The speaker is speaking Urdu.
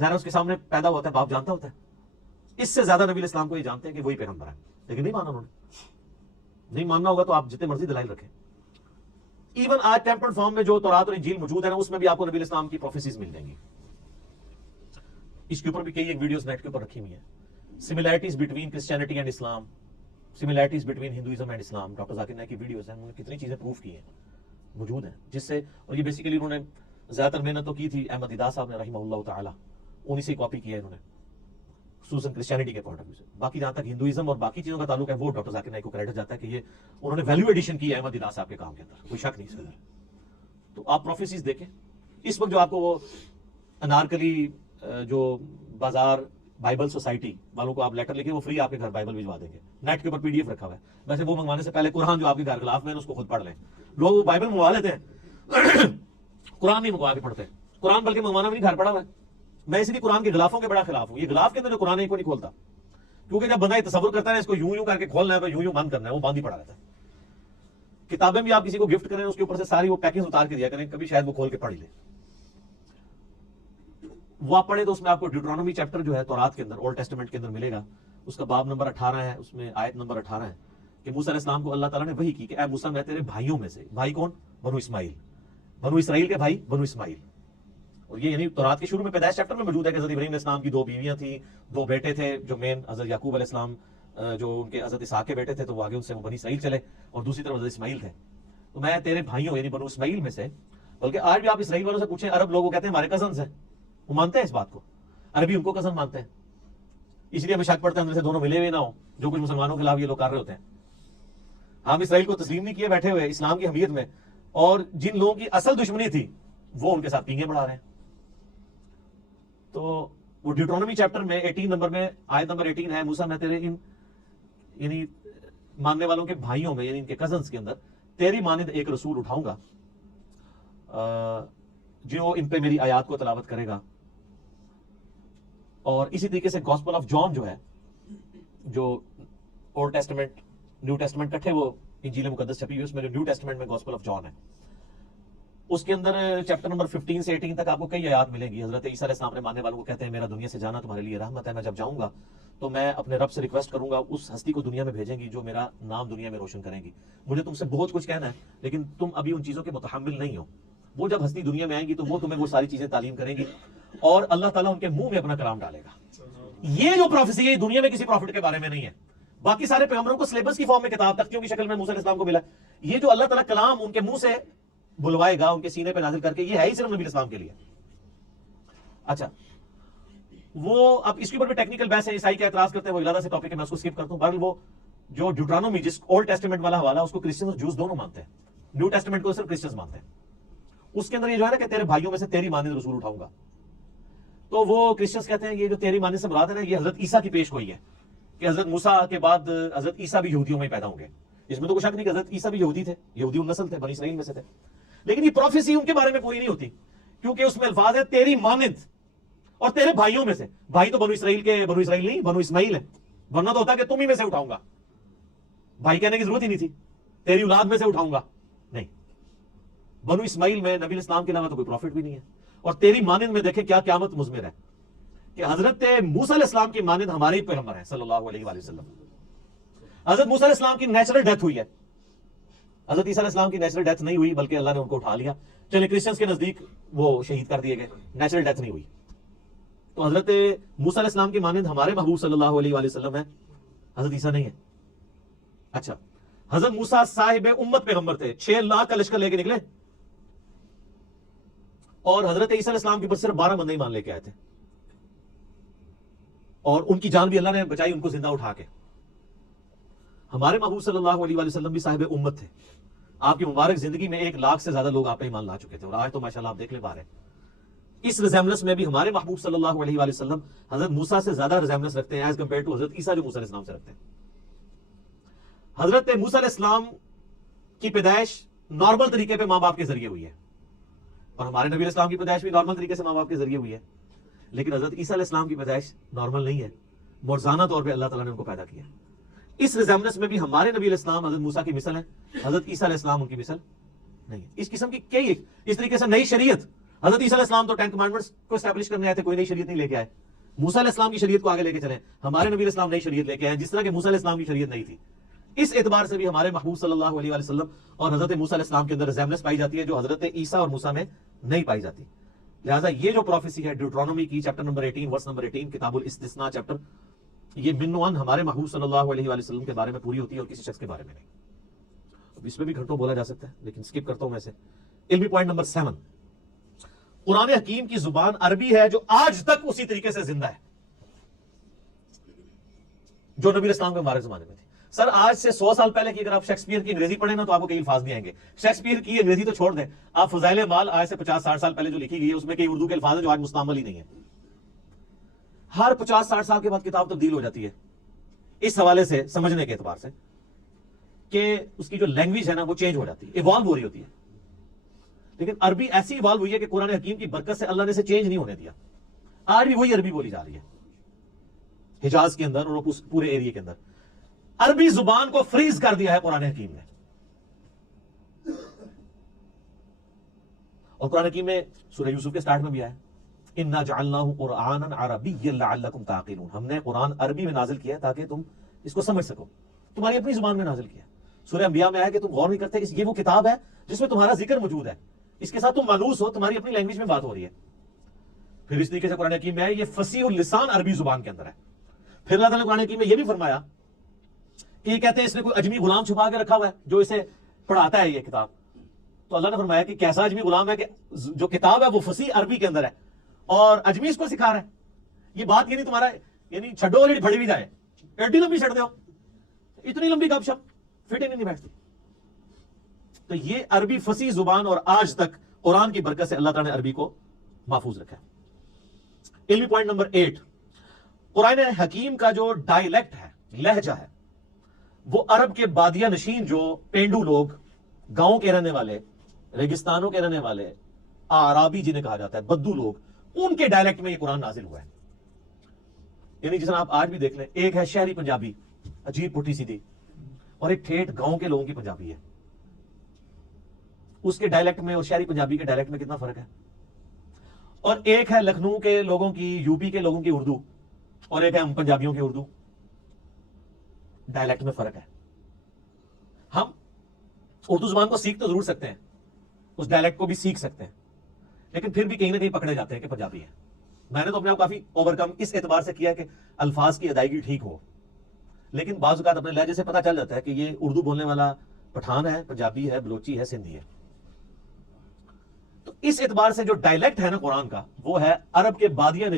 ظاہر اس کے سامنے پیدا ہوتا ہے، باپ جانتا ہوتا ہے، اس سے زیادہ نبی علیہ السلام کو یہ جانتے ہیں کہ وہی پیغمبر ہے، لیکن نہیں مانا انہوں نے۔ نہیں ماننا ہوگا تو آپ جتنے مرضی دلائل رکھیں۔ ایون آج ٹیمپرڈ فارم میں جو تورات اور انجیل موجود ہے نا، اس میں بھی آپ کو نبی علیہ السلام کی پروفیسیز مل جائیں گی۔ اس کے اوپر بھی کئی ایک ویڈیوز نیٹ کے اوپر رکھی ہوئی ہیں، similarities between Christianity and Islam, similarities between Hinduism and Islam. Doctor Zakir Naik کی ویڈیوز ہیں، انہوں نے کتنی چیزیں پروف کی ہیں، موجود ہیں، جس سے، اور یہ بیسیکلی انہوں نے زیادہ تر محنت تو کی تھی احمد دیدہ صاحب نے رحمہ اللہ تعالی، انہی سے کاپی کیا ہے انہوں نے، خصوصاً کرسچینٹی کے پوائنٹ آف ویو سے۔ باقی جہاں تک ہندوازم اور باقی چیزوں کا تعلق ہے، وہ ڈاکٹر ذاکر نائک کو کریڈٹ جاتا ہے کہ یہ انہوں نے ویلیو ایڈیشن کی ہے احمد دیدہ صاحب کے کام کے اندر، کوئی شک نہیں اس کے اندر۔ تو آپ پروفیسیز دیکھیں۔ اس وقت جو آپ کو وہ انارکلی جو بازار بائبل سوسائٹی والوں کو آپ لیٹر لکھیں، وہ فری آپ کے گھر بائبل بھجوا دیں گے، نیٹ کے اوپر پی ڈی ایف رکھا ہوا ہے۔ ویسے وہ منگوانے سے پہلے قرآن جو آپ کے گھر خلاف میں ہے اس کو خود پڑھ لیں۔ لوگ وہ بائبل منگوا لیتے ہیں، قرآن نہیں منگوا کے پڑھتے، قرآن بلکہ منگوانا بھی نہیں گھر پڑا ہوا ہے۔ میں اس لیے قرآن کے غلافوں کے بڑا خلاف ہوں۔ یہ غلاف کے اندر جو قرآن ہے کو نہیں کھولتا، کیونکہ جب بندہ یہ تصور کرتا ہے اس کو یوں یوں کر کے کھولنا ہے تو یوں یوں بند کرنا ہے، وہ بند ہی پڑا رہتا ہے۔ کتابیں بھی آپ کسی کو گفٹ کریں اس کے اوپر سے ساری وہ پیکنگ اتار کے دیا کریں، کبھی شاید وہ کھول کے پڑھ لے۔ وہ آپ پڑھے تو اس میں آپ کو ڈیوٹرانومی چیپٹر جو ہے تورات کے اندر، اولڈ ٹیسٹمنٹ کے اندر ملے گا، اس کا باب نمبر 18 ہے، اس میں آیت نمبر 18 ہے کہ موسیٰ علیہ السلام کو اللہ تعالیٰ نے وحی کی کہ اے موسیٰ میں تیرے بھائیوں میں سے، بھائی کون؟ بنو اسماعیل، بنو اسرائیل کے بھائی بنو اسماعیل۔ اور یہ یعنی تورات کے شروع میں پیدائش چیپٹر میں موجود ہے کہ حضرت ابراہیم علیہ السلام کی 2 بیویاں تھیں، 2 بیٹے تھے، جو مین حضرت یعقوب علیہ السلام جو ان کے حضرت اسحاق کے بیٹے تھے، تو وہ آگے ان سے وہ بنی اسرائیل چلے، اور دوسری طرف حضرت اسماعیل تھے۔ تو میں تیرے بھائیوں یعنی بنو اسماعیل میں سے، بلکہ آج بھی آپ اسرائیل والوں سے پوچھیں، عرب لوگوں کہتے ہیں ہمارے کزنز ہیں، وہ مانتے ہیں اس بات کو، عربی ان کو کزن مانتے ہیں۔ اس لیے ہمیں شک پڑتا ہے اندر سے دونوں ملے ہوئے نہ ہوں، جو کچھ مسلمانوں کے خلاف یہ لوگ کر رہے ہوتے ہیں۔ ہم اسرائیل کو تسلیم نہیں کیے بیٹھے ہوئے اسلام کی حمیت میں، اور جن لوگوں کی اصل دشمنی تھی وہ ان کے ساتھ پینگیں بڑھا رہے ہیں۔ تو وہ ڈیوٹرانومی چیپٹر میں 18 نمبر میں آیت نمبر 18 ہے، موسیٰ میں تیرے ان یعنی ماننے والوں کے بھائیوں میں یعنی ان کے کزنز کے اندر تیری مانند ایک رسول اٹھاؤں گا جو ان پہ میری آیات کو تلاوت کرے گا۔ اور اسی طریقے سے گاسپل آف جان جو ہے، جو اولڈ ٹیسٹمنٹ نیو ٹیسٹمنٹ کٹھے وہ انجیل مقدس چھپی ہوئی، اس میں جو نیو ٹیسٹمنٹ میں گاسپل آف جان ہے، اس کے اندر چیپٹر نمبر 15 سے 18 تک آپ کو کئی آیات ملیں گی۔ حضرت عیسیٰ علیہ السلام نے ماننے والوں کو کہتے ہیں میرا دنیا سے جانا تمہارے لیے رحمت ہے، میں جب جاؤں گا تو میں اپنے رب سے ریکویسٹ کروں گا اس ہستی کو دنیا میں بھیجیں گی جو میرا نام دنیا میں روشن کریں گی۔ مجھے تم سے بہت کچھ کہنا ہے لیکن تم ابھی ان چیزوں کے متحمل نہیں ہو، وہ جب ہستی دنیا میں آئیں گی تو وہ تمہیں وہ ساری چیزیں تعلیم کریں گی، اور اللہ تعالیٰ ان کے منہ میں اپنا کلام ڈالے گا۔ یہ جو پروفیسی ہے یہ دنیا میں کسی پروفٹ کے بارے میں نہیں ہے، باقی سارے پیغمبروں کو سلیبس کی فارم میں کتاب تختیوں کی شکل میں موسیٰ علیہ السلام کو ملا۔ یہ جو اللہ تعالیٰ کلام ان کے منہ سے بلوائے گا، ان کے سینے پہ نازل کر کے، یہ ہے ہی صرف نبی علیہ السلام کے لیے۔ اچھا، وہ اب اس کے اوپر بھی ٹیکنیکل بحث ہے، عیسائی کا اعتراض کرتے ہیں، وہ ارادہ سے ٹاپک ہے، میں اس کو سکپ کرتا ہوں۔ بہرحال وہ جو ڈیوٹرانومی جس اولڈ ٹیسٹمنٹ والا حوالہ اس کو کرسچنز اور جوز دونوں مانتے ہیں، نیو ٹیسٹمنٹ کو صرف کرسچنز مانتے ہیں۔ اس کے اندر یہ جو ہے نا کہ تیرے بھائیوں میں سے تیری مانند رسول اٹھاؤں گا، تو وہ کرسچنز کہتے ہیں یہ جو تیری مانند سے مراد ہے نا، یہ حضرت عیسیٰ کی پیش گوئی ہے کہ حضرت موسیٰ کے بعد حضرت عیسیٰ بھی یہودیوں میں پیدا ہوں گے۔ اس میں تو کوئی شک نہیں کہ حضرت عیسیٰ بھی یہودی تھے، یہودی النسل تھے، بنی اسرائیل میں سے تھے، لیکن یہ پروفیسی ان کے بارے میں پوری نہیں ہوتی، کیونکہ اس میں الفاظ ہے تیری مانند اور تیرے بھائیوں میں سے۔ بھائی تو بنو اسرائیل کے بنو اسرائیل نہیں، بنو اسماعیل ہے، ورنہ تو ہوتا کہ تم ہی میں سے اٹھاؤں گا، بھائی کہنے کی ضرورت ہی نہیں تھی، تیری اولاد میں سے اٹھاؤں گا، نہیں۔ بنو اسماعیل میں نبی علیہ السلام کے علاوہ تو کوئی پروفٹ بھی نہیں ہے۔ اور تیری مانند میں دیکھیں کیا قیامت مضمر ہے کہ حضرت موسیٰ علیہ السلام کی مانند ہمارے ہی پیغمبر ہیں صلی اللہ علیہ وآلہ وسلم۔ حضرت موسیٰ علیہ السلام کی نیچرل ڈیتھ ہوئی ہے، حضرت عیسیٰ علیہ السلام کی نیچرل ڈیتھ نہیں ہوئی، بلکہ اللہ نے ان کو اٹھا لیا۔ چلے کرسچنز کے نزدیک وہ شہید کر دیے گئے، نیچرل ڈیتھ نہیں ہوئی۔ تو حضرت موسیٰ علیہ السلام کی مانند ہمارے محبوب صلی اللہ علیہ وآلہ وسلم ہے، حضرت عیسیٰ نہیں ہے۔ اچھا، حضرت موسیٰ صاحب امت پیغمبر تھے، 6 لاکھ کا لشکر لے کے نکلے، اور حضرت عیسیٰ علیہ السلام کے بس صرف 12 بندے ایمان لے کے آئے تھے، اور ان کی جان بھی اللہ نے بچائی ان کو زندہ اٹھا کے۔ ہمارے محبوب صلی اللہ علیہ وآلہ وسلم بھی صاحب امت تھے، آپ کی مبارک زندگی میں 1 لاکھ سے زیادہ لوگ آپ پہ ایمان لا چکے تھے، اور آج تو ماشاءاللہ آپ دیکھ لے پا رہے ہیں۔ اس ریزیمبلنس میں بھی ہمارے محبوب صلی اللہ علیہ وآلہ وسلم حضرت موسیٰ سے زیادہ ریزیمبلنس رکھتے ہیں ایز کمپیئر ٹو حضرت عیسیٰ جو موسیٰ علیہ السلام سے رکھتے ہیں۔ حضرت موسیٰ علیہ السلام کی پیدائش نارمل طریقے پہ ماں باپ کے ذریعے ہوئی ہے، اور ہمارے نبی علیہ السلام کی پیدائش بھی نارمل طریقے سے ماں باپ کے ذریعے ہوئی ہے، لیکن حضرت عیسیٰ علیہ السلام کی پیدائش نارمل نہیں ہے، معجزانہ طور پہ اللہ تعالیٰ نے ان کو پیدا کیا۔ اس ریزیمبلنس میں بھی ہمارے نبی علیہ السلام حضرت موسیٰ کی مثل ہے، حضرت عیسیٰ علیہ السلام ان کی مثل نہیں ہے۔ اس قسم کی کئی اس طریقے سے نئی شریعت حضرت عیسیٰ علیہ السلام تو 10 کمانڈمنٹس کو اسٹیبلش کرنے آئے تھے, کوئی نئی شریعت نہیں لے کے آئے. موسیٰ علیہ السلام کی شریعت کو آگے لے کے چلیں, ہمارے نبی علیہ السلام نئی شریعت لے کے آئے جس طرح کہ موسیٰ علیہ السلام کی شریعت نہیں تھی. اس اعتبار سے بھی ہمارے محبوب صلی اللہ علیہ وسلم اور حضرت موسیٰ علیہ السلام کے اندر ریزیمبلنس پائی جاتی ہے جو حضرت عیسیٰ اور موسیٰ میں نہیں پائی جاتی. لہٰذا یہ جو پروفیسی ہے ڈیوٹرانومی کی چیپٹر نمبر 18 ورس نمبر 18 کتاب الاستثناء چیپٹر, یہ من وان ہمارے محبوب صلی اللہ علیہ وسلم کے بارے میں پوری ہوتی ہے اور کسی شخص کے بارے میں نہیں. اب اس میں بھی گھنٹوں بولا جا سکتا ہے لیکن سکپ کرتا ہوں میں سے. علمی پوائنٹ نمبر 7, قرآن حکیم کی زبان عربی ہے جو آج تک اسی طریقے سے زندہ ہے جو نبی اسلام کے مبارک زمانے میں تھی. سر آج سے 100 سال پہلے کی اگر آپ شیکسپیئر کی انگریزی پڑھیں نا تو آپ کو کئی الفاظ نہیں آئیں گے. شیکسپیئر کی انگریزی تو چھوڑ دیں, آپ فضائل مال آج سے 50-60 سال پہلے جو لکھی گئی ہے اس میں کئی اردو کے الفاظ ہیں جو آج مستعمل ہی نہیں ہے. ہر 50-60 سال کے بعد کتاب تبدیل ہو جاتی ہے اس حوالے سے سمجھنے کے اعتبار سے کہ اس کی جو لینگویج ہے نا وہ چینج ہو جاتی ہے, ایوالو ہو رہی ہوتی ہے. لیکن عربی ایسی ایوالو ہوئی ہے کہ قرآن حکیم کی برکت سے اللہ نے اسے چینج نہیں ہونے دیا. آج بھی وہی عربی بولی جا رہی ہے حجاز کے اندر اور پورے ایریے کے اندر. عربی زبان کو فریز کر دیا ہے قرآن حکیم نے. اور قرآن حکیم میں سورہ یوسف کے سٹارٹ میں بھی آیا اِنَّا جَعَلْنَاهُ قُرْآنًا عَرَبِيًّا لَعَلَّكُمْ تَعْقِلُونَ, ہم نے قرآن عربی میں نازل کیا ہے تاکہ تم اس کو سمجھ سکو, تمہاری اپنی زبان میں نازل کیا. سورہ انبیاء میں آیا کہ تم غور نہیں کرتے, یہ وہ کتاب ہے جس میں تمہارا ذکر موجود ہے, اس کے ساتھ تم مانوس ہو, تمہاری اپنی لینگویج میں بات ہو رہی ہے. پھر اس طریقے سے قرآن حکیم میں ہے یہ فصیح اللسان عربی زبان کے اندر ہے. پھر اللہ تعالیٰ نے قرآن حکیم میں یہ بھی فرمایا کہ یہ کہتے ہیں اس نے کوئی اجمی غلام چھپا کے رکھا ہوا ہے جو اسے پڑھاتا ہے یہ کتاب. تو اللہ نے فرمایا کہ کیسا اجمی غلام ہے کہ جو کتاب ہے وہ فصیح عربی کے اندر ہے اور اجمی اس کو سکھا رہا ہے. یہ بات یہ نہیں تمہارا یعنی چھڈو اور پھڑی بھی جائے, ایڈی لمبی چھڑ دو, اتنی لمبی گپ شپ فٹ ہی نہیں بیٹھتی. تو یہ عربی فصیح زبان اور آج تک قرآن کی برکت سے اللہ تعالیٰ نے عربی کو محفوظ رکھا ہے. علمی پوائنٹ نمبر 8, قرآن حکیم کا جو ڈائلیکٹ ہے, لہجہ ہے, وہ عرب کے بادیہ نشین جو پینڈو لوگ, گاؤں کے رہنے والے, ریگستانوں کے رہنے والے, آرابی جنہیں کہا جاتا ہے, بدو لوگ, ان کے ڈائلیکٹ میں یہ قرآن نازل ہوا ہے. یعنی جس طرح آپ آج بھی دیکھ لیں, ایک ہے شہری پنجابی عجیب پٹھی سیدھی, اور ایک ٹھیٹھ گاؤں کے لوگوں کی پنجابی ہے. اس کے ڈائلیکٹ میں اور شہری پنجابی کے ڈائلیکٹ میں کتنا فرق ہے. اور ایک ہے لکھنؤ کے لوگوں کی, یو پی کے لوگوں کی اردو, اور ایک ہے ہم پنجابیوں کی اردو. ڈائلیکٹ میں فرق ہے. ہم اردو زبان کو سیکھ تو ضرور سکتے ہیں, اس ڈائلیکٹ کو بھی سیکھ سکتے ہیں, لیکن پھر بھی کہیں نہ کہیں پکڑے جاتے ہیں کہ پنجابی ہے. میں نے تو اپنے آپ کافی اوورکم اس اعتبار سے کیا ہے کہ الفاظ کی ادائیگی ٹھیک ہو, لیکن بعض اوقات اپنے لہجے سے پتہ چل جاتا ہے کہ یہ اردو بولنے والا پٹھان ہے, پنجابی ہے, بلوچی ہے, سندھی ہے. تو اس اعتبار سے جو ڈائلیکٹ ہے نا قرآن کا وہ ہے عرب کے بادیہ